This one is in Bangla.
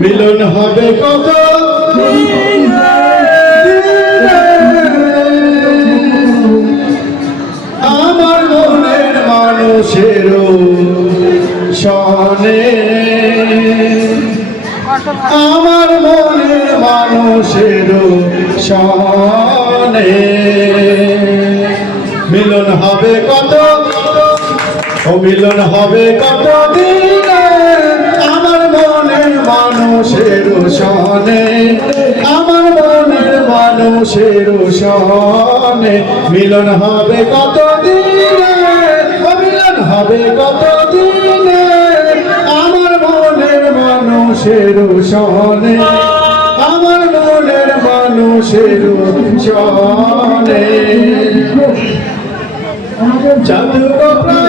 মিলন হবে কত আমার মনের মানুষের সনে, আমার মনের মানুষের সনে মিলন হবে কত, ও মিলন হবে কত দিনে আমার মনের মানুষের সনে, আমার মনের মানুষের সনে মিলন হবে কত দিনে, ও মিলন হবে কত দিনে আমার মনের মানুষের সনে, আমার মনের মানুষের সনে জাদু প্রাণ